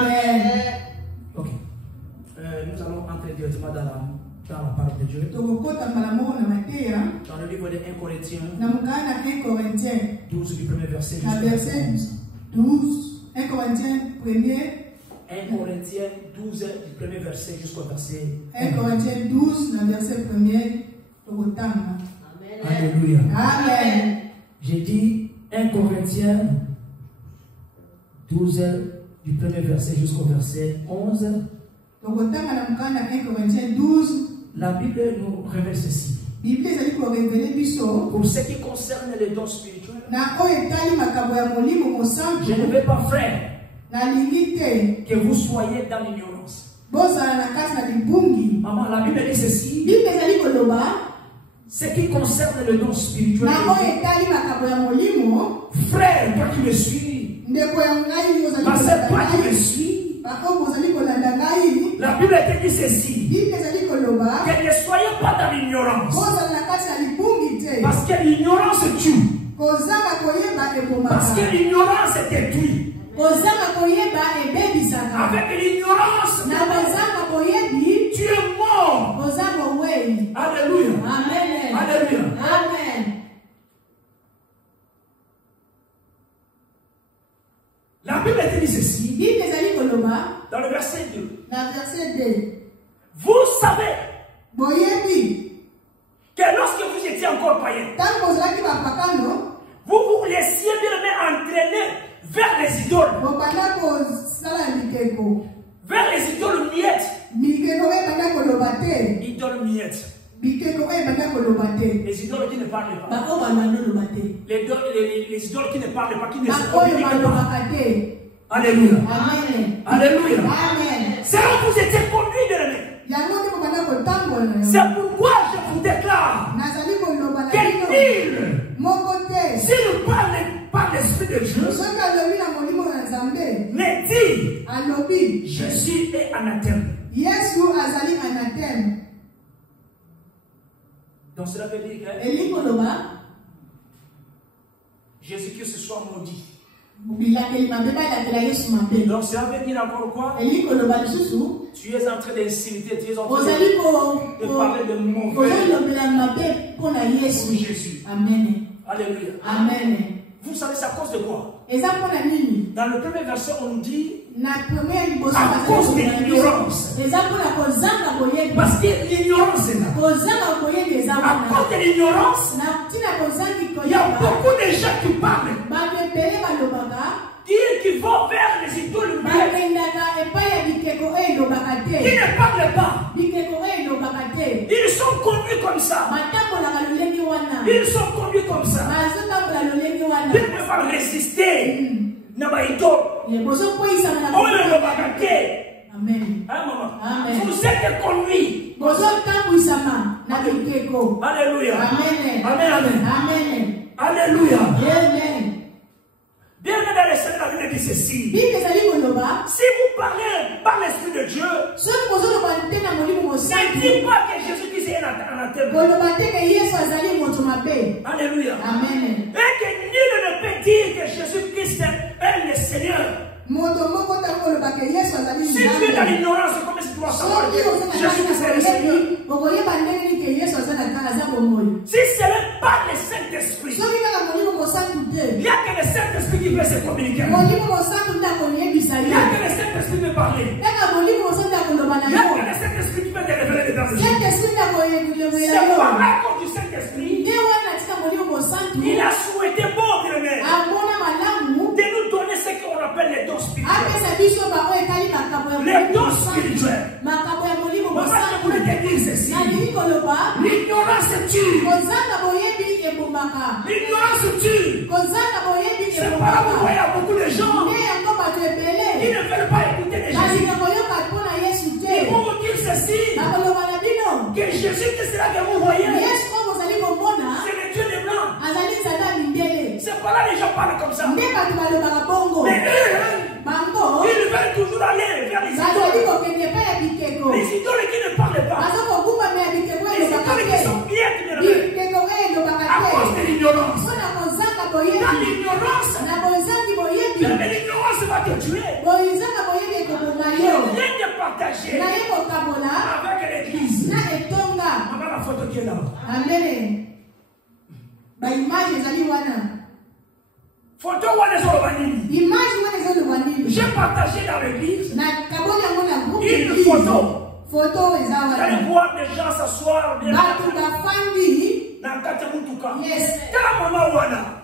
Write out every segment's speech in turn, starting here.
Amen. Ok. Nous allons entrer directement dans la parole de Dieu. Dans le livre de 1 Corinthiens 12 du premier verset jusqu'au verset 12. 1 Corinthiens 1 Corinthiens 12 du premier verset jusqu'au verset 1 Corinthiens 12, verset 1er. Alléluia. Amen. J'ai dit 1 Corinthiens 12 du premier verset jusqu'au verset 11. La Bible nous révèle ceci. Pour ce qui concerne les dons spirituels, je ne veux pas, frère, que vous soyez dans l'ignorance. Maman, la Bible dit ceci. Ce qui concerne le don spirituel, frère, toi qui me suis, ma soeur, toi qui me suis, la Bible te dit ceci, que ne soyez pas dans l'ignorance, parce que l'ignorance tue, parce que l'ignorance détruit. Avec l'ignorance, tu es mort. Alléluia. Amen. Alléluia. Amen. La Bible te dit ceci, dans le verset 2. Vous savez que lorsque vous étiez encore païen, vous vous laissiez bien entraîner vers les idoles. Vers les idoles miettes. Idoles miettes. Les idoles qui ne parlent pas. Les idoles qui ne parlent pas, qui ne se communiquent pas. Alléluia. Amen. Alléluia. Amen. C'est là où vous étiez conduits de l'année. C'est pourquoi je vous déclare que nul, s'il parle par l'Esprit de Dieu, ne dit Jésus est anathème. Donc cela veut dire que Jésus-Christ soit maudit. Donc cela veut dire encore quoi? Tu es en train d'insulter, tu es en train de parler de mauvais pour Jésus. Amen. Alléluia. Amen. Vous savez, c'est à cause de quoi? Dans le premier verset, on nous dit à cause de l'ignorance. Parce que l'ignorance est là. À cause de l'ignorance, il y a beaucoup de gens qui parlent, qui vont vers les idoles, qui ne parlent pas. Ils sont conduits comme ça. Ils sont conduits comme ça. Ils ne peuvent pas résister. Amen. Amen. Vous êtes conduits. Alléluia. Amen. Amen. Amen. Alléluia. Amen. Bien dans le Seigneur, la Bible dit ceci. Si vous parlez par l'Esprit de Dieu, ne dites pas que Jésus-Christ est un anathème. Alléluia. Amen. Et que nul ne peut dire que Jésus-Christ est le Seigneur. Si tu es dans l'ignorance, comment tu dois savoir que Jésus-Christ est le Seigneur? Si ce n'est pas le Saint-Esprit, il n'y a que le Saint-Esprit qui peut se communiquer. Il n'y a que le Saint-Esprit qui peut parler. Il n'y a que le Saint-Esprit qui peut te révéler dedans. C'est par la cause du Saint-Esprit, il a souhaité bon de nous donner ce qu'on appelle les dons spirituels. Les dons spirituels. Moi, je voulais te dire ceci. L'ignorance tue. L'ignorance tue. C'est pas là pourquoi il y a beaucoup de gens qui ne veulent pas écouter les Jésus. Ils vont vous dire ceci, que Jésus qui sera que vous voyez, c'est le Dieu des Blancs. C'est pas là les gens parlent comme ça. Mais eux, ils veulent toujours aller vers les idoles. Les idoles qui ne parlent pas. Les idoles qui sont bien à cause de l'ignorance. Dans l'ignorance, l'ignorance va te tuer. Photo j'ai partagé dans l'église une photo. Vous allez voir des gens s'asseoir.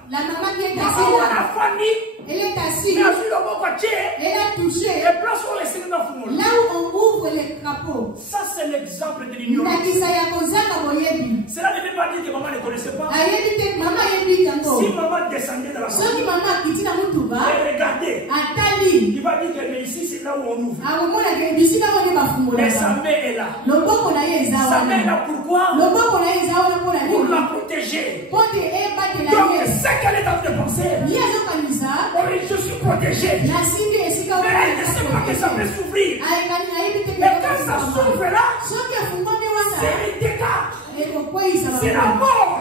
La maman qui est assise là, elle est assise, elle a touché, là où on ouvre les crapauds. Ça c'est l'exemple de l'ignorance. Cela ne veut pas dire que maman ne connaissait pas. Si maman descendait dans la maison et regardait, il va dire que mais ici c'est là où on ouvre. Et sa main est là. Sa main est là pourquoi? Pour la protéger. Donc c'est qu'elle est en train de penser. Oui, je suis protégé. Mais elle ne sait pas que ça peut s'ouvrir. Et quand ça s'ouvre là, c'est un dégât. C'est la mort.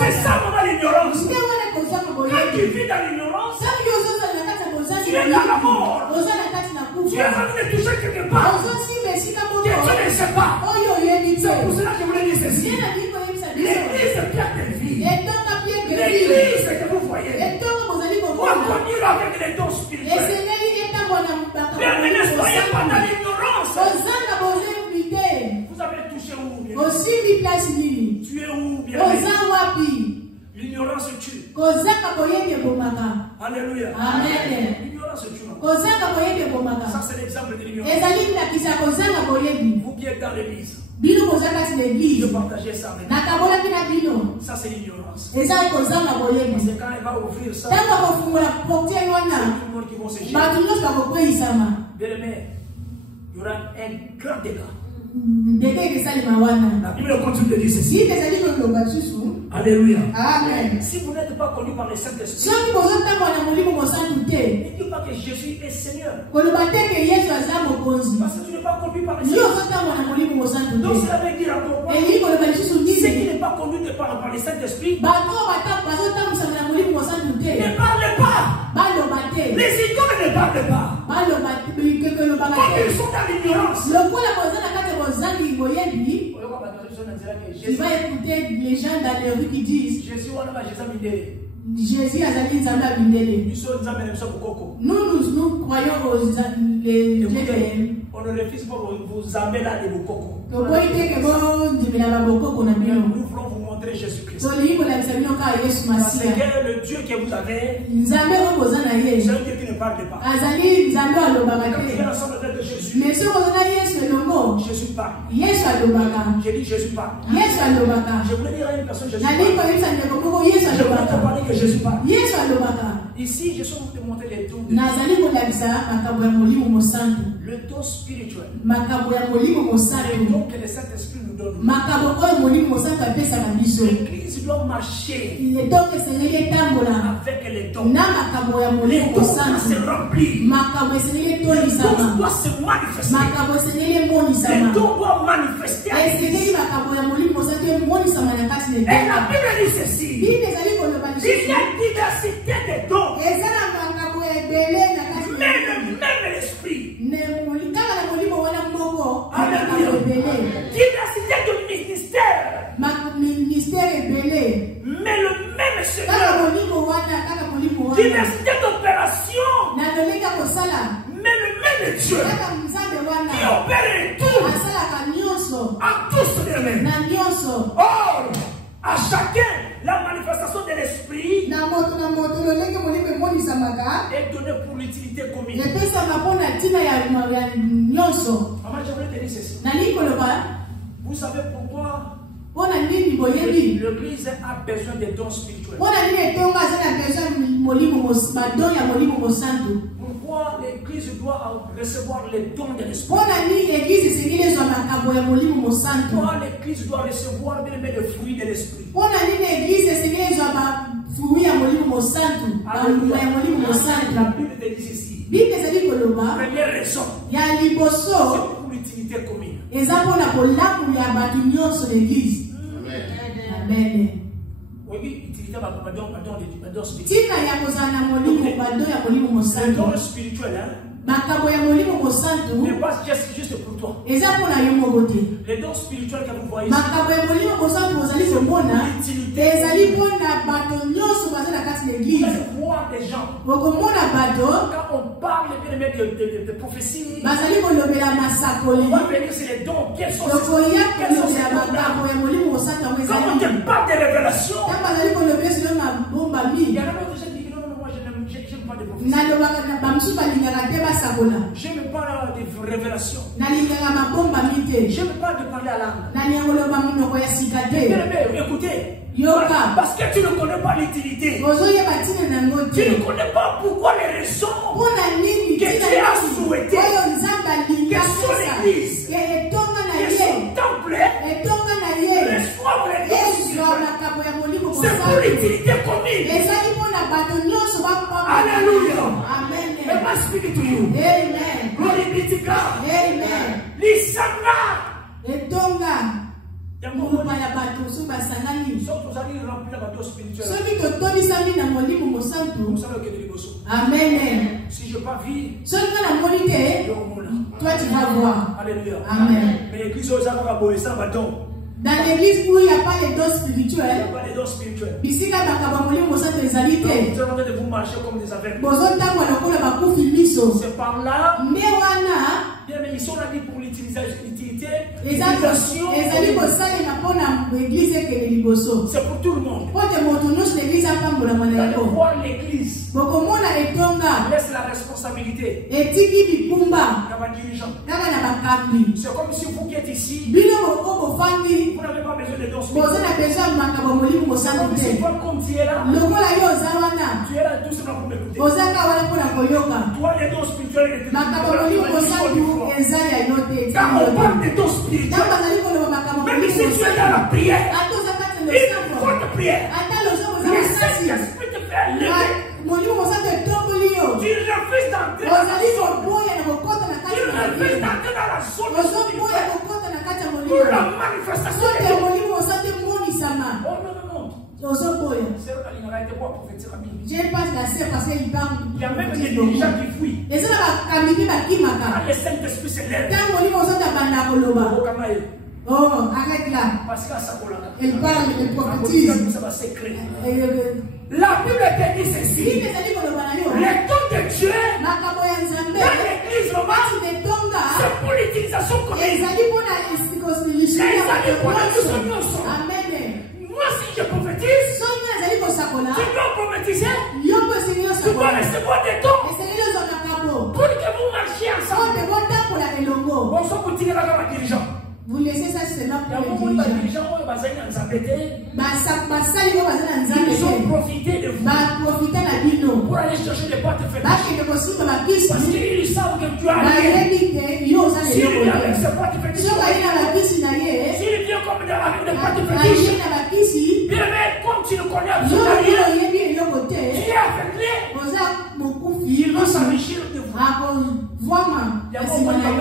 C'est ça maman l'ignorance. Quand tu vis dans l'ignorance, tu es dans la mort. Tu es en train de toucher quelque part que tu ne sais pas. C'est pour cela que je voulais dire ceci. L'église est pierre de vie. L'église que vous voyez doit conduire avec les dons spirituels. Mais ne soyez pas dans l'ignorance. Vous avez touché où bien? Tu es où bien? L'ignorance tue. Alléluia. Amen. L'ignorance tue. Ça c'est l'exemple de l'ignorance. Vous qui êtes dans l'église. Je partageais ça avec vous. Ça c'est l'ignorance. Parce que quand elle va ouvrir ça, c'est tout le monde qui va se jeter. Bien aimé, il y aura un grand dégât. La Bible continue de dire ceci. Alléluia. Amen. Si vous n'êtes pas connu par le Saint-Esprit, ne dites pas que Jésus est Seigneur. Parce que tu n'es pas connu par le Saint-Esprit. Donc cela veut dire encore quoi? Ceux qui n'est pas connu par le Saint-Esprit, ne parlent pas. Les idoles ne parlent pas. Quand ils sont dans l'ignorance, tu vas écouter les gens dans les rues qui disent Jésus a dit nous croyons aux les on ne refuse pas vous amener là de Bokoko. Nous voulons vous montrer Jésus-Christ. Parce que le Dieu que vous avez, c'est un Dieu qui ne parle pas. Quand tu viens ensemble de Jésus, Jésus parle. J'ai dit Jésus parle. Je voulais dire à une personne Jésus parle. Je voulais te parler que Jésus parle. Ici, je suis en train de montrer les dons de Dieu. Le don spirituel. Le don que le Saint-Esprit nous donne. L'église doit marcher avec les dons. Les dons doivent se remplir. Les dons doivent se manifester. Les dons doivent manifester. Et la Bible dit ceci. Il y a diversité de dons. Mais le même esprit. Alléluia. Diversité de ministères. Mais le même Seigneur. Diversité d'opérations. Mais le même Dieu qui opère tout. À tous les mêmes. Or, à chacun, la manifestation de l'esprit est donnée pour l'utilité commune. Maman, je voulais te dire ceci. Vous savez pourquoi l'église a besoin de dons spirituels? Pourquoi l'église doit recevoir les dons de l'esprit? Pourquoi l'église doit recevoir même les fruits de l'esprit? La Bible te dit ceci. Première raison, c'est pour l'utilité commune. Amen. Oui, utilité le don spirituel, n'est pas juste pour toi. Les dons spirituels que vous voyez, l'utilité, voir des gens. Quand on parle de prophétie, on va venir sur les dons. Quels sont ces dons? Quand on te parle de révélation, il y a un autre qui dit non, moi je n'aime pas de prophétie. Je n'aime pas de révélation. Je n'aime pas de parler à l'âme. Écoutez. Parce que tu ne connais pas l'utilité. Tu ne connais pas pourquoi les raisons que Dieu a souhaité que son église, que son temple, reçoive les dons spirituels. C'est pour l'utilité commune. Alléluia. Amen. Let me speak to you. Amen. Glory be to God. Amen. Lisanga. Etonga. Vous savez que Amen. Si je pas vivre, toi tu vas voir. Alléluia. Amen. Mais l'église aux dans l'église où il n'y a pas les dons spirituels, ici quand vous de vous marcher comme des aveugles. C'est par là. Bien, mais ils sont là pour l'utilisation. C'est pour tout le monde. Voir l'église. Laisse la responsabilité. C'est comme si vous qui êtes ici, vous n'avez pas besoin de dons spirituels. C'est comme tu es là. Tu es là tout simplement pour m'écouter. Toi, les dons spirituels, quand on parle de dons spirituels, même si tu es dans la prière, une forte prière, le Saint-Esprit te fait lever. Tu refuses d'entrer dans la zone. Tu refuses d'entrer dans la zone pour la manifestation de Dieu. Oh non. Je passe la sœur parce qu'il parle. Il y a même des dirigeants qui fuient. Quand le Saint-Esprit se lève. Oh, arrête là. Elle parle, elle prophétise. La Bible te dit ceci. Les dons de Dieu dans l'église romane, c'est pour l'utilisation commune. Amen. Moi, si je prophétise, tu dois prophétiser. Tu dois recevoir des dons pour que vous marchiez ensemble. Bonsoir, vous tirez la dirigeant. Vous laissez ça seulement pour les dirigeants. Ils ont profité de vous pour aller chercher des portes fétiches. Parce qu'ils savent que tu as rien. S'il vient avec ses portes fétiches, s'il vient comme des portes fétiches, bien, mais comme tu ne connais absolument rien, tu es aveuglé. Il va s'enrichir de vous. Il y a beaucoup de gens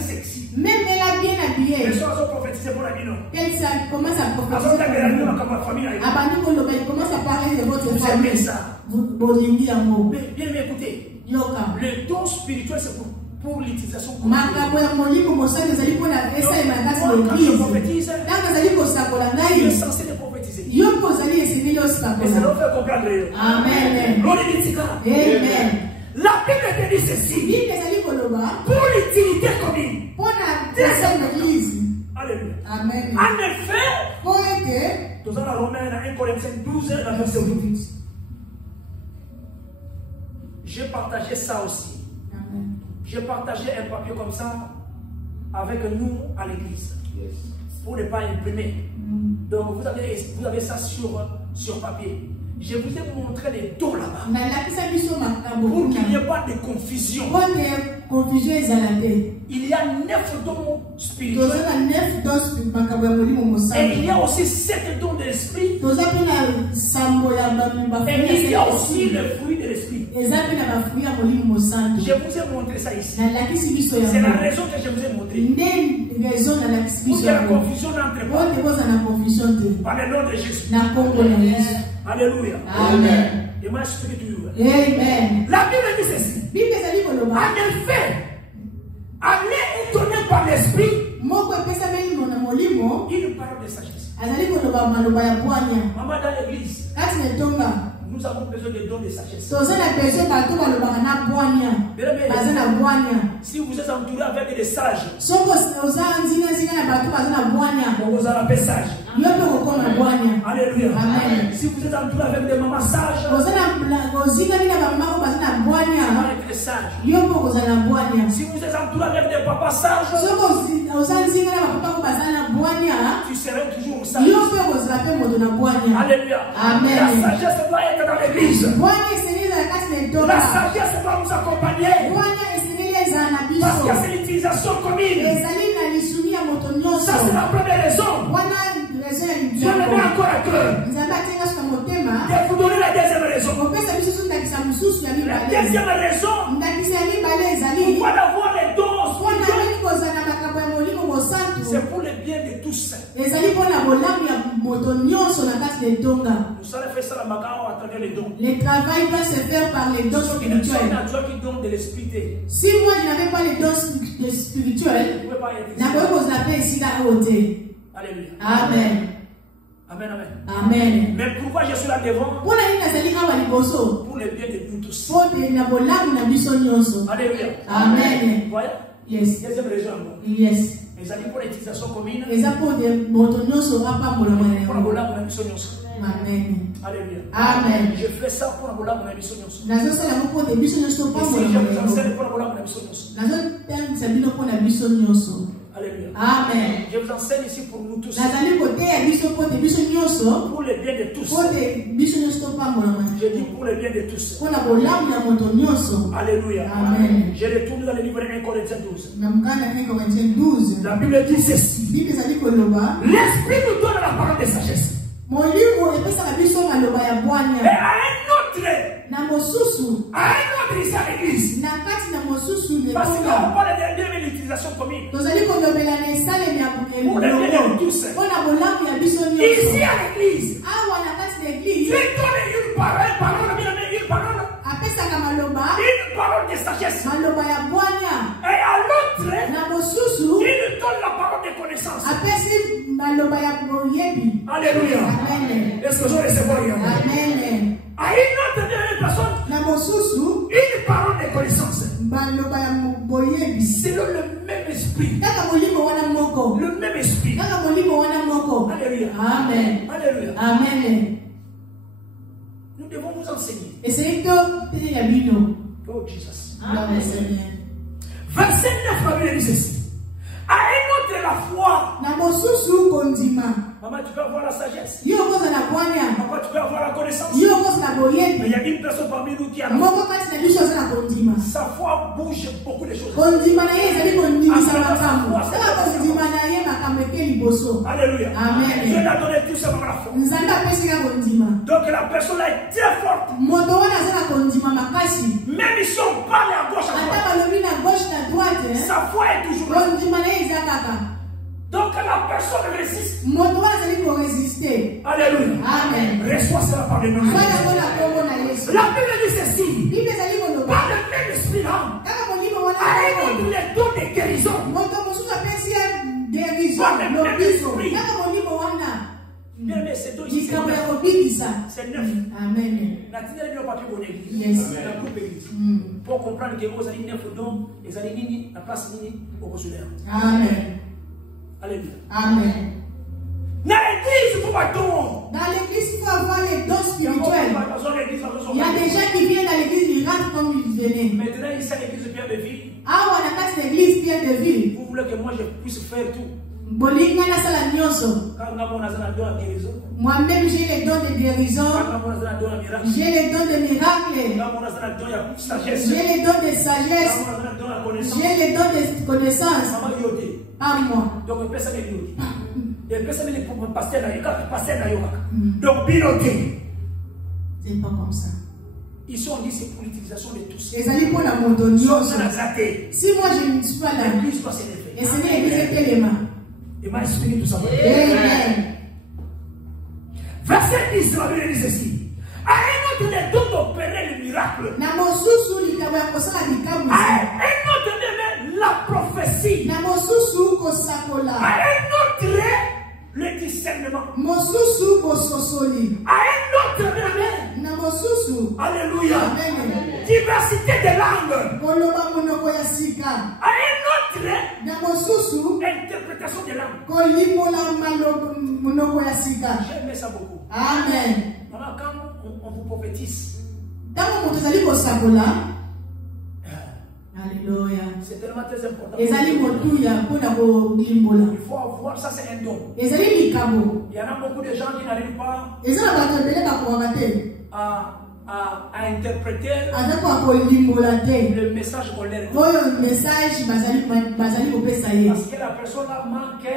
sexy. Même elle a bien habillé. Les gens ont prophétisé pour la vie, non? Elle commence à prophétiser. Elle commence à parler de votre famille. Bien, mais écoutez. Le don spirituel, c'est pour l'utilisation. Quand je prophétise, il est censé te prophétiser. Et ça doit faire comprendre. Amen. Amen. La Bible te dit ceci. Pour l'utilité commune. Alléluia. Amen. En effet, nous allons Romains 1 Corinthiens 12, la verset 8. J'ai partagé ça aussi. Amen. J'ai partagé un papier comme ça avec nous à l'église. Yes. Pour ne pas imprimer. Donc vous avez ça sur papier. Je vous ai montré les dons là-bas. Pour qu'il n'y ait pas de confusion. Il y a 9 dons spirituels. Et il y a aussi 7 dons de l'esprit. Et il y a aussi le fruit de l'esprit. Je vous ai montré ça ici. C'est la raison que je vous ai montré. Pour qu'il y ait la confusion entre vous. Par le nom de Jésus. Alléluia. Amen. Et moi, je prie de vous. Amen. La Bible dit ceci. En effet, aller étonné par l'esprit, une parole de sagesse. Maman, dans l'église, nous avons besoin de dons de sagesse. Si vous êtes entouré avec des sages, vous allez sage. Alléluia. Amen. Si vous êtes entouré avec des mamans sages, vous allez être sage. Si vous êtes entouré avec des papas sages, tu seras toujours sage. Alléluia. Amen. La sagesse doit être dans l'église. La sagesse doit nous accompagner. Parce que c'est l'utilisation commune. Ça, c'est la première raison. Je le mets encore à cœur. Je vais vous donner la deuxième raison. La deuxième raison, pourquoi d'avoir les dons, c'est pour le bien de tous. Nous allons faire ça à travers les dons. Le travail doit se faire par les dons spirituels. Si moi je n'avais pas les dons spirituels, je ne pouvais pas ici dans la haute. Alléluia. Amen. Amen, amen. Amen. Mais pourquoi je suis là devant? Pour le bien de nous tous. Alléluia. Amen. Voyez? Yes. Deuxième raison. Yes. Les amis pour l'utilisation commune. Amen. Alléluia. Amen. Je fais ça pour la mission. Si je vous enseigne pour la mission. Alléluia. Amen. Je vous enseigne ici pour nous tous. Pour le bien de tous. Je dis pour le bien de tous. Alléluia. Amen. Je retourne dans le livre 1 Corinthiens 12. 12. La Bible dit ceci. L'Esprit nous donne la parole de sagesse. Et à un autre ici à l'église. Parce qu'on parle de l'utilisation commune. Pour le bien de tous. Ici à l'église. Tu donnes une parole de sagesse. Et à l'autre, il donne la parole de connaissance. Alléluia. Est-ce que je recevoir rien? Amen. À une autre personne, une parole de connaissance. Selon le même esprit. Le même esprit. Alléluia. Amen. Alléluia. Amen. Nous devons nous enseigner. Oh Jesus. Amen. Verset 9, la Bible dit ceci. À un autre la foi. Maman, tu peux avoir la sagesse. Papa, tu peux avoir la connaissance. Mais il y a une personne parmi nous qui a la foi. Sa foi bouge beaucoup de choses. Alléluia. Amen. Dieu t'a donné tout simplement la foi. Donc la personne est très forte. Même si on parle à gauche, à droite, sa foi est toujours là. Donc la personne résiste. Alléluia. Amen. Reçois cela par le nom de Jésus. La Bible dit ceci. Par le même esprit là. À un autre les dons de guérison. Par le même esprit. Bien, mais c'est donc ici. C'est neuf. Amen. Yes. Pour comprendre que vous avez neuf dons, et vous avez la place au consulaire. Amen. Alléluia. Amen. Dans l'église, il faut pas don. Dans l'église, il faut avoir les dons spirituels. Il y a des gens qui viennent à l'église, ils rentrent comme ils venaient. Maintenant, ici à l'église Pierre de Ville. Ah, on a cassé l'église Pierre de Ville. Vous voulez que moi je puisse faire tout. Moi-même, j'ai les dons de guérison. J'ai les dons de miracle. J'ai les dons de sagesse. J'ai les dons de connaissance. Pas moi. Donc, piloter. C'est pas comme ça. Ici, on dit c'est pour l'utilisation de tous. Les amis, pour la montagne. Si moi je ne suis pas là, et ce n'est l'église que les mains. Et m'a expliqué tout ça. Amen. Verset 10, la Bible dit ceci. À un autre, les dons d'opérer le miracle. miracle. À un autre même, la prophétie. À un autre, le discernement. À un autre même, alléluia, diversité de langues. À un autre, interprétation de langues. J'aime ça beaucoup. Amen. Maman, quand on vous prophétise, alléluia. c'est tellement très important. Il faut avoir ça, c'est un don. Il y en a beaucoup de gens qui n'arrivent pas à interpréter le message qu'on leur donne. Parce que la personne a manqué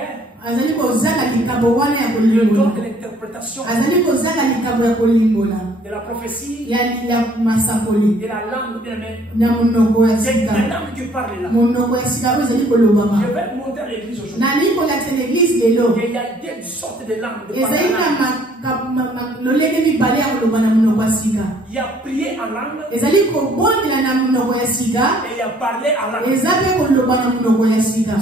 le don de l'interprétation de la prophétie et de la langue bien-aimée. C'est la langue qui parle là. Je vais monter à l'église aujourd'hui. Et il y a des sortes de langues. Il y a prié en langue et il y a parlé en langue.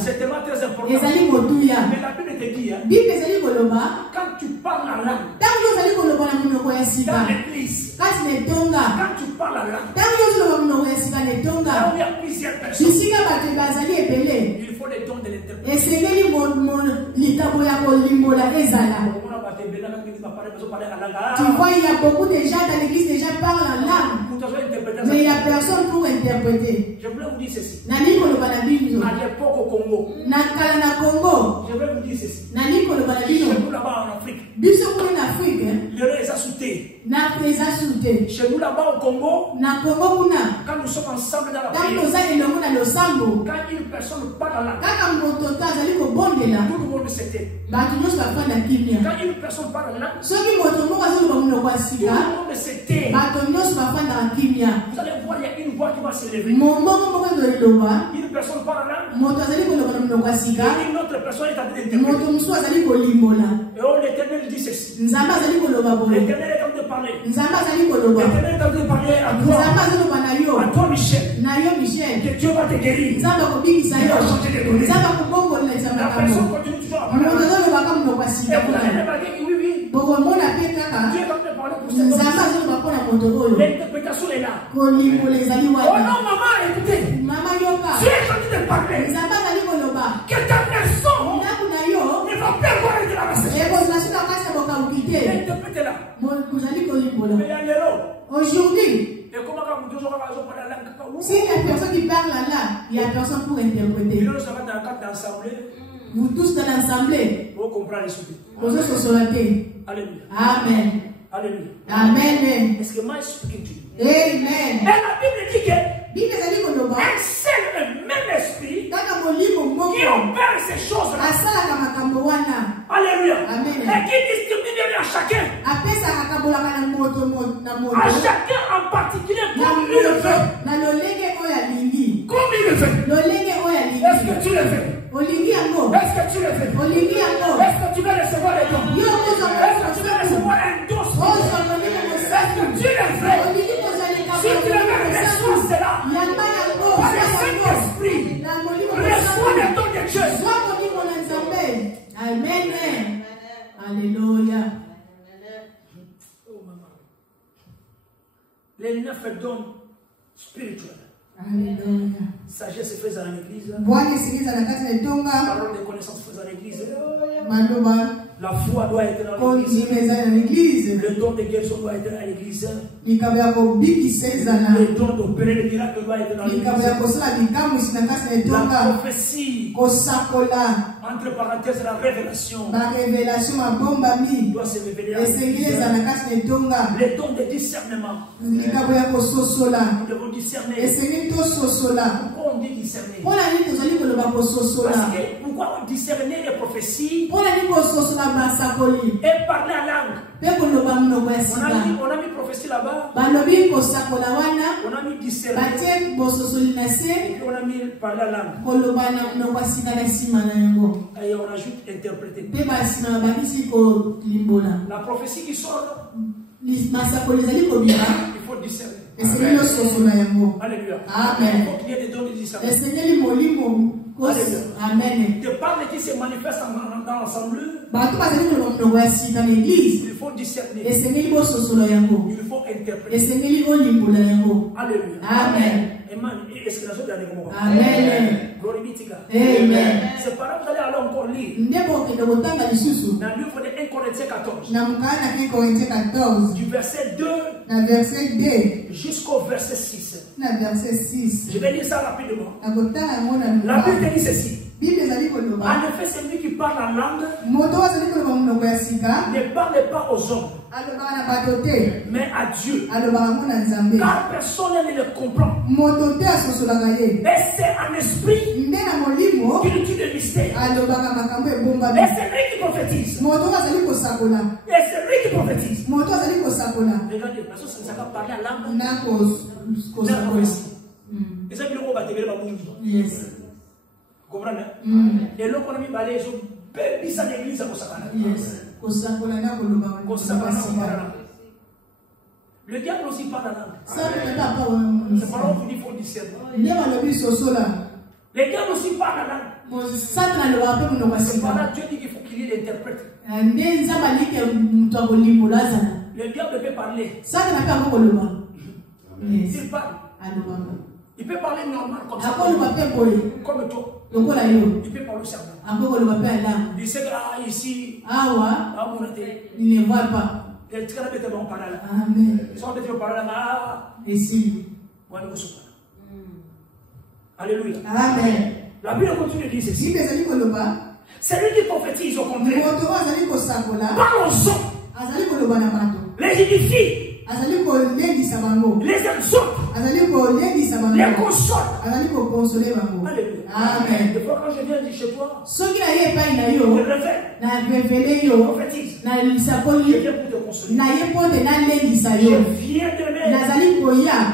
C'est tellement très important. Mais la Bible te dit, quand tu parles en langue, dans l'église, quand tu parles en langue, là où il y a plusieurs personnes, il faut les dons de l'interprétation. Tu vois, il y a beaucoup de gens dans l'église déjà parlent en langue, mais il n'y a personne pour interpréter. Je voulais vous dire ceci. À l'époque au Congo, je voulais vous dire ceci. Chez nous là-bas en Afrique, l'heure est assoutée. Chez nous là-bas au Congo, quand nous sommes ensemble dans la prière, quand une personne parle en langue, tout le monde se tait. Quand une personne parle en langue, tout le monde se tait. Vous allez voir, il y a une voix qui va se lever. Une personne parle en langue, et une autre personne est en train d'interpréter. Et oh, l'Éternel dit ceci. L'Éternel est en train de parler. L'Éternel est en train de parler à toi, Michel. Que Dieu va te guérir. Il va changer de données. La personne continue toujours à parler. Et vous allez remarquer que oui, Dieu est en train de parler pour cette personne. L'interprétation est là. Oh non, maman, écoutez. Dieu est en train de parler. Que ta personne ne va pas voir de la race. Interprétez-la. Aujourd'hui, si il y a personne qui parle là, il y a personne pour interpréter. Vous tous dans l'assemblée, vous êtes sur la terre. Amen. Alléluia. Amen. Est-ce que moi je speaking to you? Amen. Et la Bible dit que un seul et même esprit qui opère ces choses-là. Alléluia. Amen. Et qui distribue bien à chacun. À chacun en particulier comme il le veut. Comme il le veut. Est-ce que tu le veux? Est-ce que tu le veux? Est-ce que tu vas recevoir les dons? Est-ce que tu vas recevoir un don? Est-ce que tu le veux? Si tu le veux, reçois cela. Par le Saint-Esprit, reçois les dons de Dieu. Amen. Alléluia. Les 9 dons spirituels. Alléluia. Sagesse faite à l'église. Parole de connaissance faite à l'église. La foi doit être dans l'église. Le don de guérison doit être dans l'église. Le don d'opérer le miracle doit être dans l'église. La prophétie, entre parenthèses, la révélation doit se révéler dans l'église. Le don de discernement. Nous devons discerner. Pourquoi on dit discerner? Parce que pourquoi on discerner les prophéties et parler en langue? On a mis prophétie là-bas. On a mis discerner. Et puis on a mis parler en langue. Et on ajoute interpréter. La prophétie qui sort, il faut discerner. Alléluia. Amen. Il y a des dons qui disent ça. Amen. Des paroles qui se manifestent dans l'assemblée. Il faut discerner. Il faut interpréter. Alléluia. Amen. Amen. Glory be to God. Amen. Ces paroles, vous allez alors encore lire. Dans le livre de 1 Corinthiens 14. Du verset 2 jusqu'au verset 6. Je vais lire ça rapidement. La Bible dit ceci. En effet, celui qui parle la langue ne parle pas aux hommes, mais à Dieu. Car personne ne le comprend. Et c'est un esprit qui utilise le mystère. Et c'est lui qui prophétise. Et c'est lui qui prophétise. Regardez, parce que ça ne va pas parler à l'âme. Et ça, yes. Comprenez? Et l'autre, on a mis balai, je peux ça l'église à Kosakana. Le diable aussi parle la langue. C'est pas l'homme qui dit qu'il faut discerner. Le diable aussi parle la langue. C'est pas là Dieu dit qu'il faut qu'il y ait l'interprète. Le diable peut parler. Il parle. Il peut parler normal comme ça. Comme toi. Il peut parler seulement. Il sait que ici, il ne voit pas. Les très bien vont parler là. Amen. Ils sont bien parler là. Et si. Alléluia. Amen. La Bible continue de dire ceci. C'est lui qui prophétise au contraire. Parle aux hommes. Les édifie. Les exhorte. Les console. Alléluia. Amen. Des fois quand je viens chez toi, je prophétise. Je viens pour te consoler. Je viens de l'aide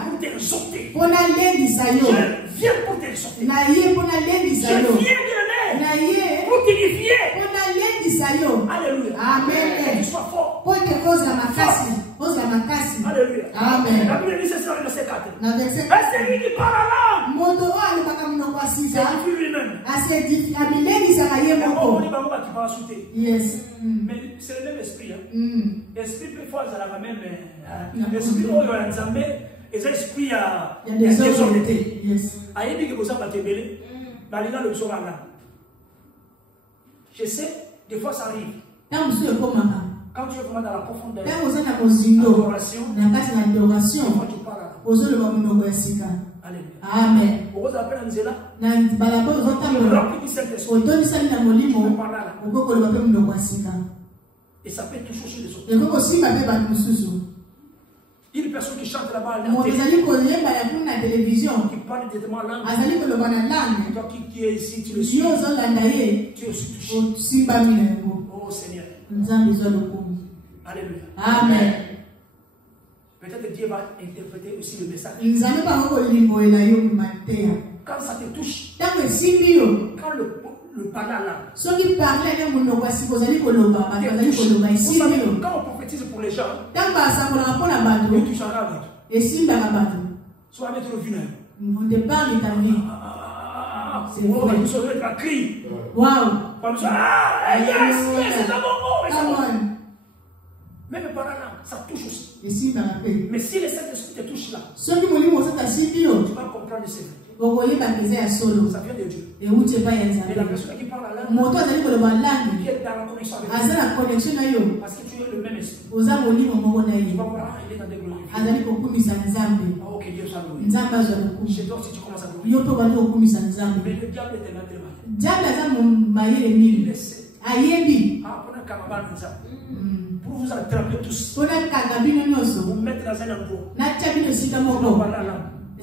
pour t'exhorter. Je viens pour t'exhorter. Je viens de l'aide pour t'édifier. Alléluia. Amen. Que tu sois fort. Alléluia. Amen. La Bible dit ceci dans le verset 4. Et c'est lui qui parle la langue. C'est lui-même. Yes. Mais c'est le même esprit. L'esprit peut faire la même. L'esprit où il y a un zambé, et c'est l'esprit à désormais. Yes. Aïe, que vous avez tébélé, balina le sera là. Je sais, des fois ça arrive. Quand tu es vraiment dans la profondeur d'adoration, tu parles là. Alléluia. Amen. Vous appelez Angela. Et ça peut toucher sur les autres. Une personne qui chante là-bas à la télévision, qui parle directement la langue, toi qui es ici, tu le suis. Tu es aussi touché. Oh Seigneur. Alléluia. Amen. Peut-être que Dieu va interpréter aussi le message. Quand ça te touche, quand le parle à l'âme, quand on prophétise pour les gens, il touchera avec. Soit avec le vinaigre. On te parle de ta vie. C'est vrai. Un cri. Wow. Yes, c'est un bon mot. Même par là, ça touche aussi. Mais si le Saint-Esprit te touche là, tu vas comprendre le secret. Ça vient de Dieu. Et la personne qui parle là, qui est dans la connexion avec Dieu. Parce que tu es le même esprit. Tu vas voir, il est dans des glorifications. Oh, que Dieu soit loué. Chez toi, si tu commences à glorifier. Mais le diable est un adversaire. Il le sait. Pour vous attraper tous. Pour vous mettre dans un endroit.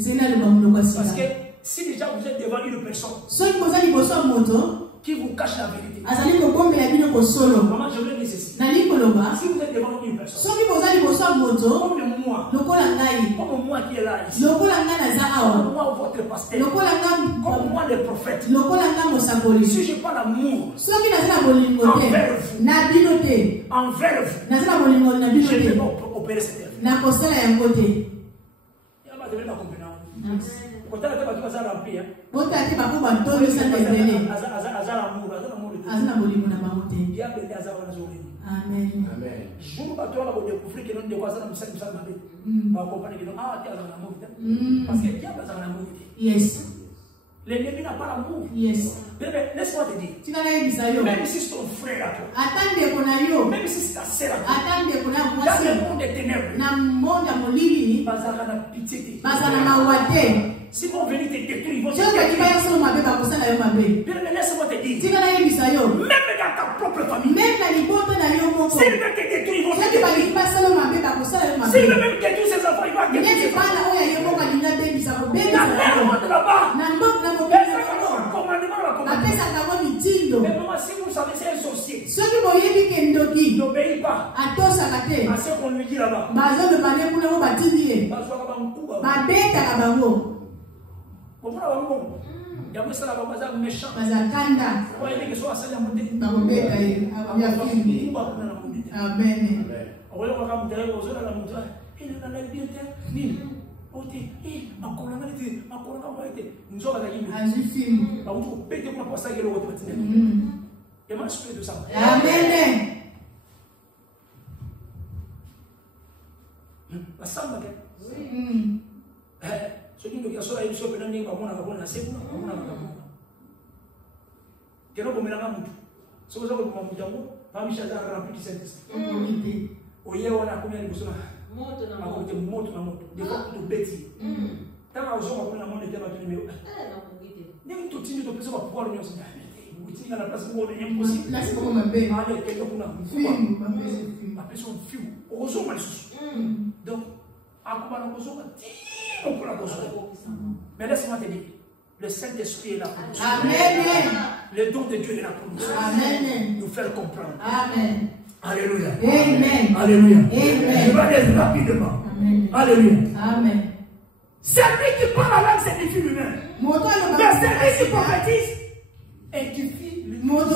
Parce que si déjà vous êtes devant une personne qui vous cache la vérité, comment je veux dire ceci? Si vous êtes devant une personne, comme moi qui est là ici, comme moi votre pasteur, comme moi le prophète, si je parle l'amour envers vous, je ne peux pas opérer cette œuvre. Quand elle a ça rempli, hein. Quand elle a pas tout ça débélé. Azana molimo na mamote. Amen. Amen. Jour ba toi la bonne découvrir que non de quoi ça nous sait ça mabe. Ba comprendre que non ah tu as l'amour. Parce que Dieu a l'amour. Yes. L'ennemi n'a pas l'amour. Yes. Bébé, laisse-moi te dire. Tu vas aller bisayo. Même si c'est ton frère à toi. Attendez qu'on a yo. Même si c'est ta sœur à toi. Attendez qu'on a moi. Dans le monde des ténèbres. Na monde ya molili. Bazaka na pitié. Bazana mawate. Si vont venir te détruire, ils vont te détruire. Bien, laisse-moi te dire. Même dans ta propre famille. S'ils veulent te détruire, ils vont te détruire. S'ils veulent même détruire ses enfants, ils vont te détruire. La mère monte là-bas. Mais maman, si vous savez, c'est un sorcier. N'obéis pas à ce qu'on lui dit là-bas. Il y a ça là-bas, méchant. Ce qui nous a sauvé, il faut que nous ayons que nous pomela kamuntu sokoza ko mamujango bamishaza rempli du Saint-Esprit oye wana kumya ni kusoma moto na moto de fois to beti tama uzoma kuna monde tena tu numéro ni mtu tindi to pesa kwa pouvoir nyo sana utinga na place ngo ni impossible place ko mabe ale kendo kuna mfupa apesa mfiu ozoma lisusu donc akuba na kozoma ti okula kozoma mais laisse-moi te dire. Le Saint-Esprit est là pour nous. Amen. Le don de Dieu est là pour nous. Amen. Nous faire comprendre. Amen. Alléluia. Amen. Alléluia. Amen. Je vais aller rapidement. Amen. Alléluia. Amen. Celui qui parle la langue s'édifie lui-même. Mais celui qui prophétise édifie lui-même.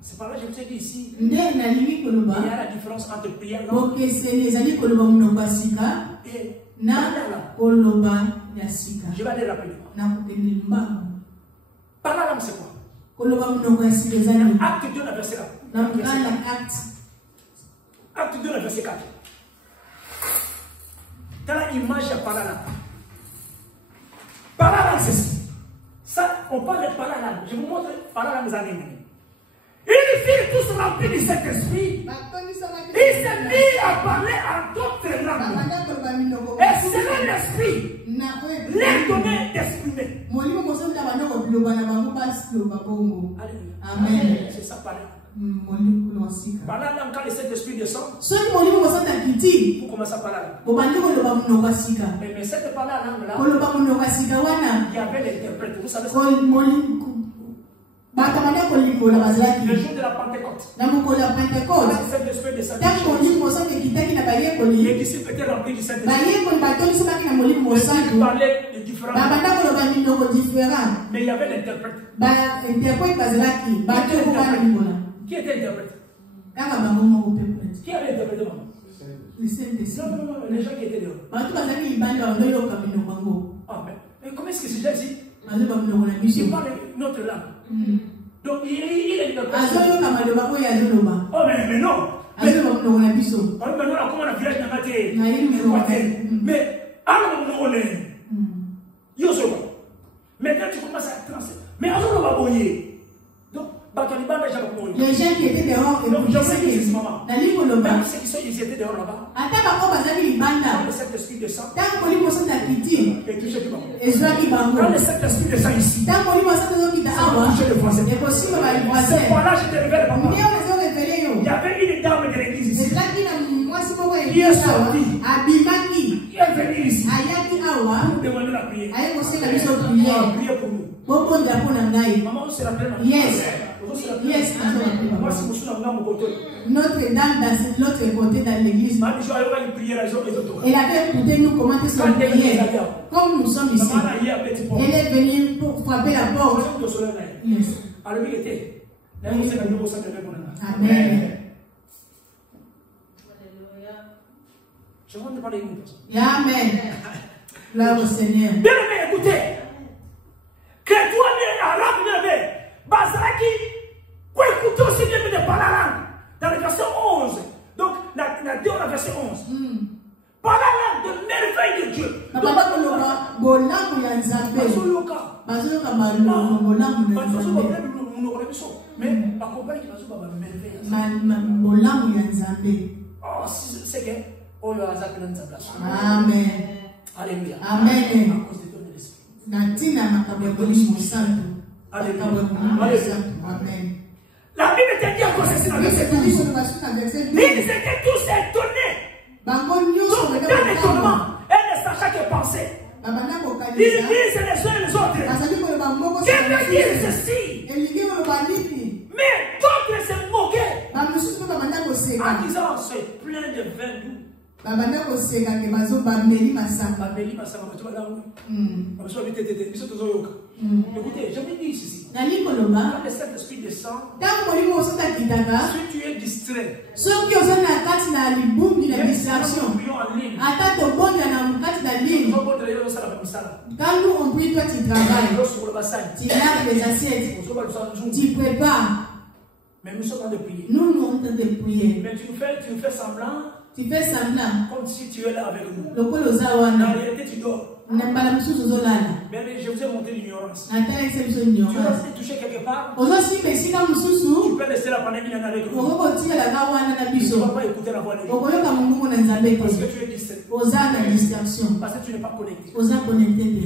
C'est par là que je vous ai dit ici. Il y a la différence entre prière et na koloba ya sika. Je vais aller rapidement. Na kutelimba. Par la langue c'est quoi? Koloba mnoko ya sika zani. Acte 2 verset 4. Na mkana Acte 2 verset 4. Dans l'image ya par la langue. Par la langue c'est ça. On parle de par la langue. Je vous montre par la langue zanini. Ils firent tous remplis du Saint-Esprit. Il s'est mis à parler en d'autres langues. Et c'est l'Esprit les donnait d'exprimer. Amen. C'est ça par là. Par là, quand le Saint-Esprit descend, vous commencez à parler. Mais cette parole là, il y avait l'interprète. Vous savez ça? Le jour de la Pentecôte, le Saint-Esprit descendait. Les disciples étaient remplis du Saint-Esprit. Ils parlaient de différents langues. Mais il y avait l'interprète. Qui était l'interprète? Qui avait interprété maman? Non, les gens qui étaient dehors. Ah, mais comment est-ce que c'est déjà ici? Il parle notre langue. Donc il est une personne. Oh mais non. Mais maintenant comment on a village dans mais alors on est. Maintenant tu commences à transer. Mais alors on va boyer. Donc les gens qui étaient dehors et donc j'aimerais dire ce moment. Même ceux qui sont ils étaient dehors là-bas. Quand le Saint-Esprit descend. Et touche tout le monde. Quand le Saint-Esprit descend ici. Touche le voisin. C'est pour là je te révèle papa. Il y avait une dame de l'église ici. Qui est sortie. Qui est venue ici. Pour demander la prière. Prier pour nous. Maman, on se rappelle. Yes. Yes. Notre-Dame dans l'autre côté dans l'église. Elle avait écouté nous commenter son prière. Comme nous sommes ici. Elle est venue pour frapper la porte. Yes. Amen. Je vais te parler une personne. Amen. Gloire au Seigneur. Bien aimé, écoutez. Que toi, arabe, bien aimé, Bazaraki, pour écouter aussi bien de parler la langue. Dans le verset 11. Donc, la Dieu, la verset 11. Par la langue de merveille de Dieu. Mais accompagne qui va se merveille. Oh, c'est que on va s'appeler dans sa place. Amen. Alléluia. Amen. À cause de ton esprit. Amen. La Bible te dit encore ceci dans le verset 12. Ils étaient tous étonnés. Donc, d'un étonnement, et ne sachant que penser. Ils disent les uns et les autres. Que veut dire ceci? Mais d'autres se moquaient. En disant, c'est plein de vin doux. Écoutez, je vous dis ceci. Quand le Saint-Esprit descend, si tu es distrait, quand nous on prie, toi tu travailles, tu laves les assiettes, tu prépares. Mais nous sommes en train de prier. Nous sommes en train de prier. Mais tu fais semblant. Tu fais semblant. Comme si tu es là avec nous. En réalité, tu dors. Mais je vous ai montré l'ignorance. Tu vas te toucher quelque part. Tu peux rester là pendant 1 année avec nous. Tu ne vas pas écouter la voix de Dieu. Parce que tu es distrait. Parce que tu n'es pas connecté. Il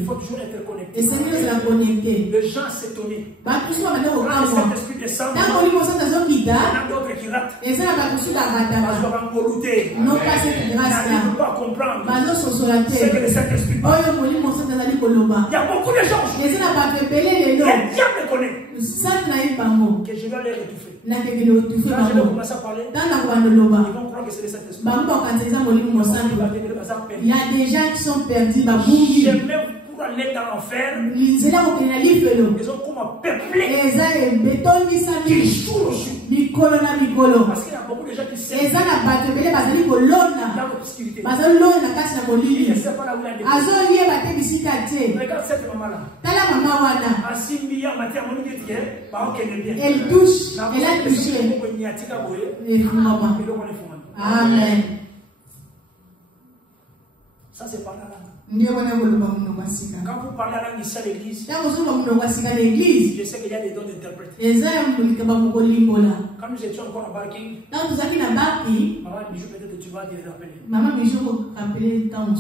faut toujours être connecté. Les gens s'étonnaient. Quand le Saint-Esprit descend, il y en a d'autres qui ratent. Parce qu'on va engolouter. Ils ne peuvent pas comprendre ce que le Saint-Esprit parle. Il y a beaucoup de gens. Le diable connaît. Que je vais les étouffer. Quand je vais commencer à parler, ils vont croire que c'est le Saint-Esprit. Il y a des gens qui sont perdus. Même pour aller dans l'enfer, ils ont comment peuplé. Qui jouent aussi. Parce qu'il y a beaucoup de gens qui savent. Dans l'obscurité. Ils ne savent pas là où il y a des gens. Regarde cette maman-là. Elle touche. Elle a touché. Amen. Ça, c'est pas la langue. Quand vous parlez la langue ici à l'église, je sais qu'il y a des dons d'interprète. Quand nous étions encore à Barking, maman Bijou, peut-être que tu vas te rappeler. Maman Bijou va rappeler quand on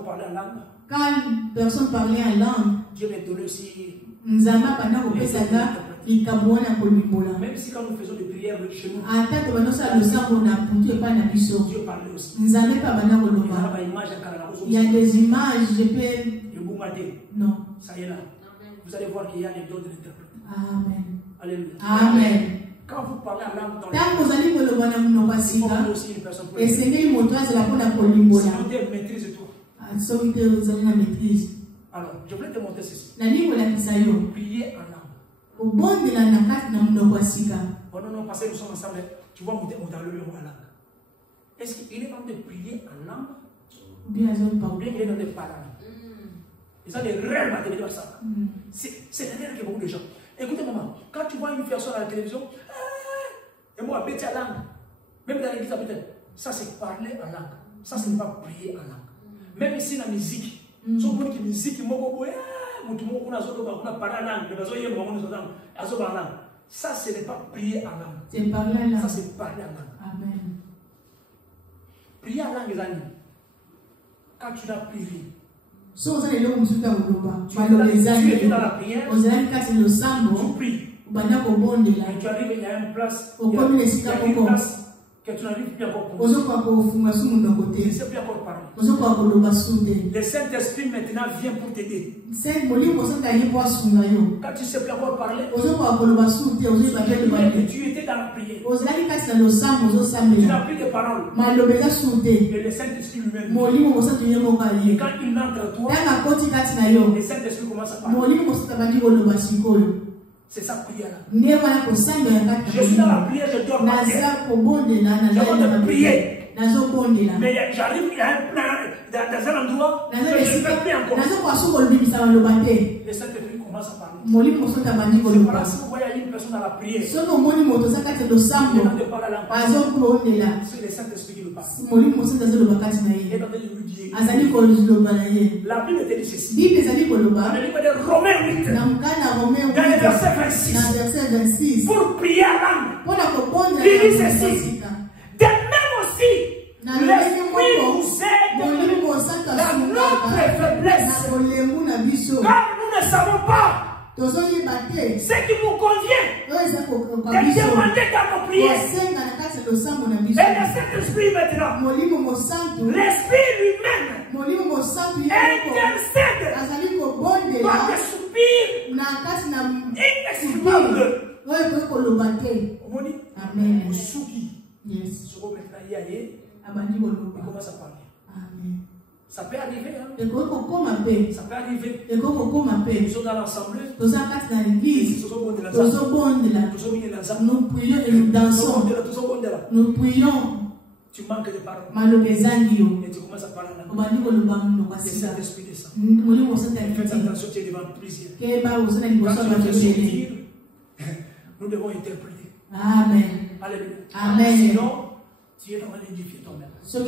parlait en langue. Quand personne parlait en langue, Dieu m'a donné aussi. Même si quand nous faisons des prières chez nous, Dieu parlait aussi. Il y a des images, je peux. Non. Ça y est là. Vous allez voir qu'il y a des dons de l'interprète. Amen. Alléluia. Amen. Quand vous parlez en langue, il faut aussi une personne pour et c'est une maîtrise tout. Alors, je voulais te montrer ceci. Prier en langue. Oh non, non, parce que nous sommes ensemble. Tu vois, on dans le mot en langue. Est-ce qu'il est en train de prier en langue? Ou bien il est en train de parler en langue? Ils ont des rêves à télévision ça. C'est des rêves que beaucoup de gens. Écoutez, maman, quand tu vois une personne à la télévision, et moi, bête à langue, même dans l'église, ça c'est parler en langue. Ça c'est pas prier en langue. Même ici, dans la musique, so qui musique, ça ce n'est pas prier en langue. C'est parler en langue. Ça c'est parler en langue. Amen. Prier en langue, les amis. Quand tu n'as prié, tu es dans la prière, tu pries. Et tu arrives, il y a une place, que tu n'arrives plus encore pour. Tu ne sais plus encore parler. Le Saint-Esprit maintenant vient pour t'aider. Quand tu ne sais plus encore parler, tu étais dans la prière. Tu n'as plus de paroles. Mais le Saint-Esprit lui-même. Et quand il entre en toi, le Saint-Esprit commence à parler. C'est sa prière là. Je suis dans la prière, je dois parler. Je dois prier. Mais j'arrive dans un endroit, je ne fais plus encore. Le Saint-Esprit commence à parler. C'est voilà, si vous voyez une personne à la prière, il est en train de parler à l'enfant. C'est le Saint-Esprit qui le parle. Il est en train de lui dire. La Bible te dit ceci. Dans le livre de Romains 8, dans le verset 26, pour prier à l'âme, il dit ceci. De même aussi, l'Esprit nous aide dans notre faiblesse. Car nous ne savons pas ce qui nous convient de demander dans nos prières. Et le Saint-Esprit maintenant, l'Esprit lui-même intercède par des soupirs inexprimables. Amen. Yes. Il commence à parler. Amen. Ça peut arriver. Hein? Ça peut arriver. Nous sommes dans l'assemblée. Nous prions et nous dansons. Nous prions. Tu manques de parole. Et tu commences à parler en anglais. Le Saint-Esprit descend. Faites attention, tu es devant plusieurs. Quand tu vas sortir, nous devons interpréter. Amen. Alléluia. Amen. Sinon, tu es en train d'édifier toi-même. Il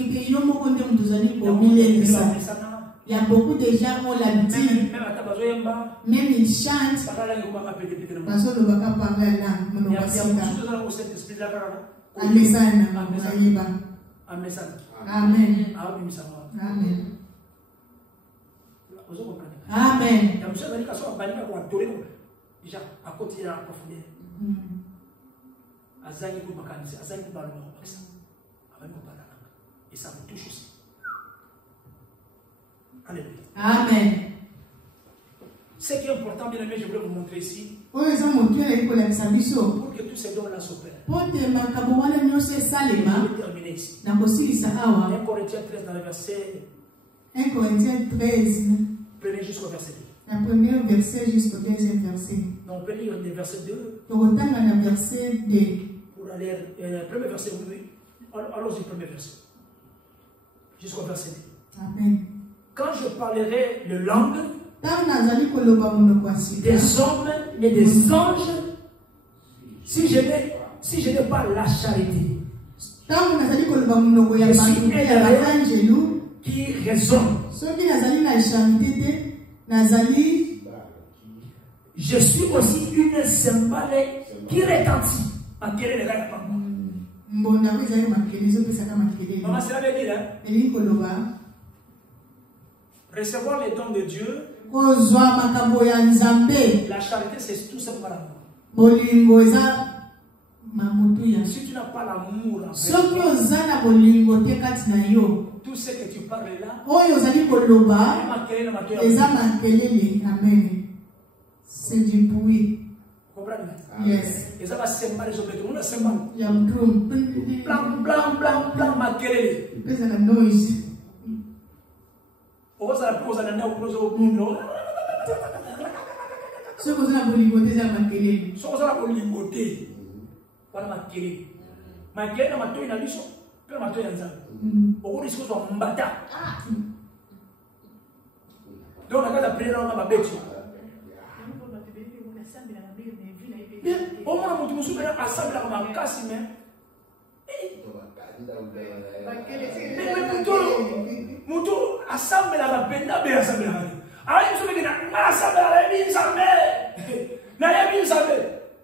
y a beaucoup de gens qui ont l'habitude. Même ils chantent. Parce que le baka parle là. Amen. Amen. Amen. Amen. Déjà, à côté de la profondeur. Et ça me touche aussi. Alléluia. Amen. Ce qui est important, bien aimé, je voulais vous montrer ici. Pour que tous ces dons-là s'opèrent. Je vais terminer ici. 1 Corinthiens 13 dans le verset 1 Corinthiens 13. Premier jusqu'au verset 2. La première verset jusqu'au deuxième verset. Donc on peut lire le verset 2. Pour aller le premier verset, oui. Allons-y, premier verset. Jusqu'au verset 2. Amen. Quand je parlerai de langue des hommes et des anges, si je n'ai pas la charité, je suis un qui résonne. Je suis aussi une cymbale qui retentit. Maman, cela veut dire, recevoir les dons de Dieu, la charité, c'est tout simplement l'amour. Si tu n'as pas l'amour, tout ce que tu parles là, c'est du bruit. Yes. Et ça va sembler les objets. On a semblé. Blanc, blanc, blanc, blanc, maquillé. Noise. On va poser la noix au boulot. Ce que vous avez ligoté, c'est maquillé. Ce que vous avez ligoté, voilà maquillé. Maquillé, on a tout une addition. Puis on a tout une addition. Au bout de ce que vous avez mbata. Donc on a qu'à prier dans ma bête. Au moins, on me souvient à ça, la casse, mais. Moutou, assemble la penda, mais assemble la. Ah, il me souvient que assemble la vie, ça mais.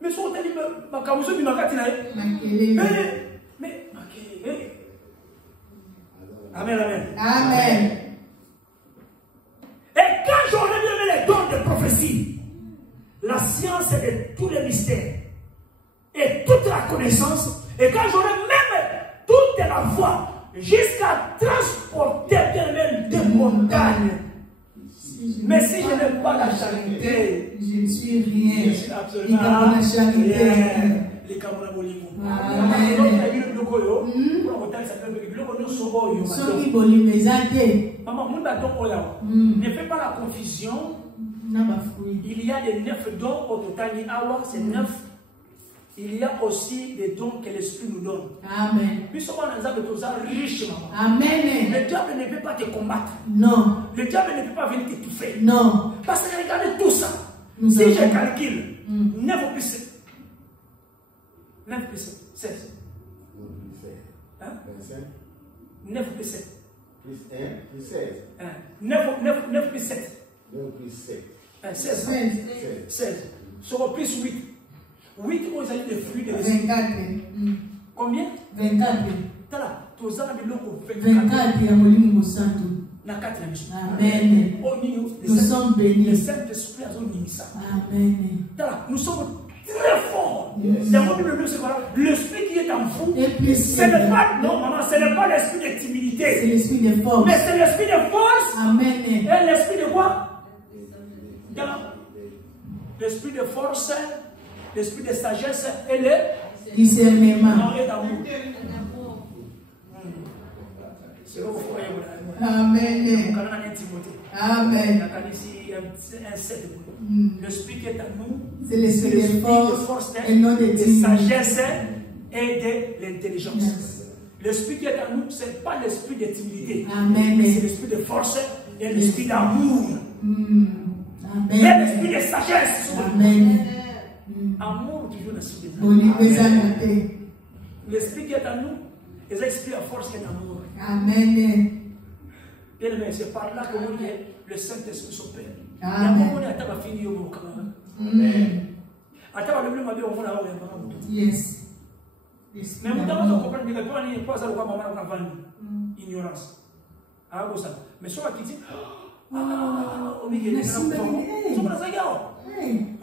Mais si on te dit, ma camusou, il m'a gâté là. Mais. Amen, amen. Amen. Et quand j'aurai vu les dons de prophétie, la science de tous les mystères et toute la connaissance, et quand j'aurai même toute la foi jusqu'à transporter même des montagnes. Mais si je n'ai pas la charité, je ne suis rien. Je suis absolument la charité. Les Camerounais Bolingo. Ne fais pas la confusion. Il y a des 9 dons au total. C'est 9 il y a aussi des dons que l'Esprit nous donne. Amen. Amen. Le diable ne peut pas te combattre. Non. Le diable ne peut pas venir t'étouffer. Non. Parce que regardez tout ça. Si je calcule, 9 plus 7. 9 plus 7. 16. 9 plus 7. Plus 1 plus 16. 9 plus 7. 9 plus 7. 16. 16. Sur plus 8. 8 vous avez des fruits de l'esprit. 24. Combien? 24. Tala, tous avez le 24 ya Molimo Santo. Na 4 mission. Amen. Nous sommes bénis. Le Saint-Esprit a donné ça. Amen. Tala, nous sommes très forts. L'esprit qui est en vous, ce n'est pas, non, maman, ce n'est pas l'esprit de timidité. C'est l'esprit de force. Mais c'est l'esprit de force. Amen. Et l'esprit de quoi? L'esprit de force, l'esprit de sagesse et le discernement. Amen. Amen. L'esprit qui est en nous, c'est l'esprit de force et non de sagesse et de l'intelligence. L'esprit qui est en nous, ce n'est pas l'esprit de timidité, mais c'est l'esprit de force et l'esprit d'amour. Et l'esprit de sagesse. Amen. Amour toujours l'esprit de l'esprit qui est en nous, c'est l'esprit de force et d'amour. Amen. Bien aimé, c'est par là que le Saint-Esprit s'opère. Amen. Yes. Mais vous devez comprendre que quand il passe à ignorance. Mais sur la qui dit, mais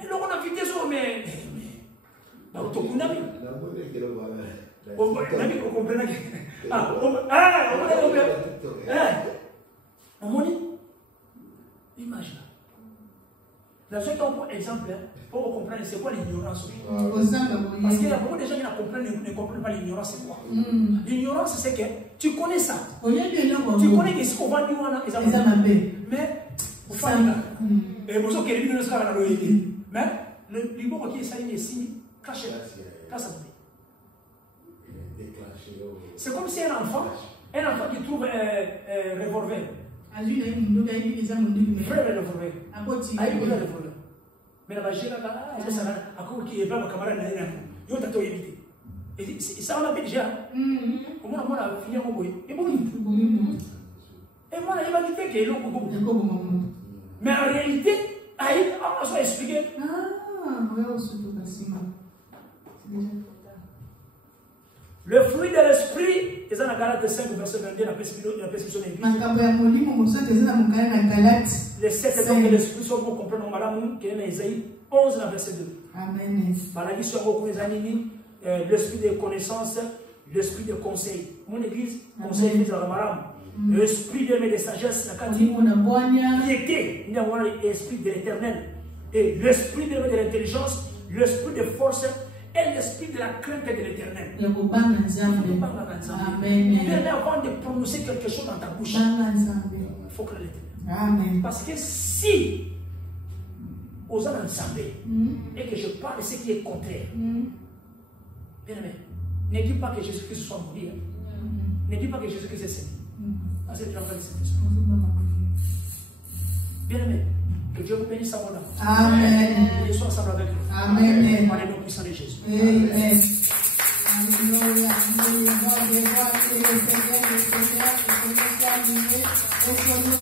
l'on a vidé sur mes. Imagine. Dans ce cas, pour exemple, pour comprendre c'est quoi l'ignorance. Parce qu'il y a beaucoup de gens qui ne comprennent pas l'ignorance, c'est quoi. L'ignorance, c'est que tu connais ça. Tu connais que ce qu'on va dire, mais et vous savez que les gens mais le niveau qui est salé ici, caché. C'est comme si un enfant qui trouve un revolver. Frère le revolver. Mais la magie là, à cause qui est pas ma camarade là, il y a tout évité. Et ça on a déjà. Comment on a fini en boy. Et bon. Et moi il m'a dit que il est mais en réalité, on va expliquer. Le fruit de l'esprit, c'est dans la Galate 5, verset 22, la perception de les 7 dons de l'esprit sont pour comprendre madame qui est dans Isaïe 11, verset 2. Amen. Maladie sur beaucoup les animés, l'esprit de connaissance, l'esprit de conseil. Mon église, conseil de madame. L'esprit de sagesse, la piété, l'esprit de l'éternel. Et l'esprit de l'intelligence, l'esprit de force et l'esprit de la crainte de l'éternel. Amen. Avant de prononcer quelque chose dans ta bouche, il faut craindre l'éternel. Parce que si aux hommes ensemble et que je parle de ce qui est contraire, bien aimé, ne dis pas que Jésus-Christ soit mort. Ne dis pas que Jésus-Christ est Seigneur. Parce que tu as fait bien aimé, que Dieu vous bénisse à mon âme. Amen. Et soit ensemble avec nous. Amen. Par les noms puissants de Jésus. Amen.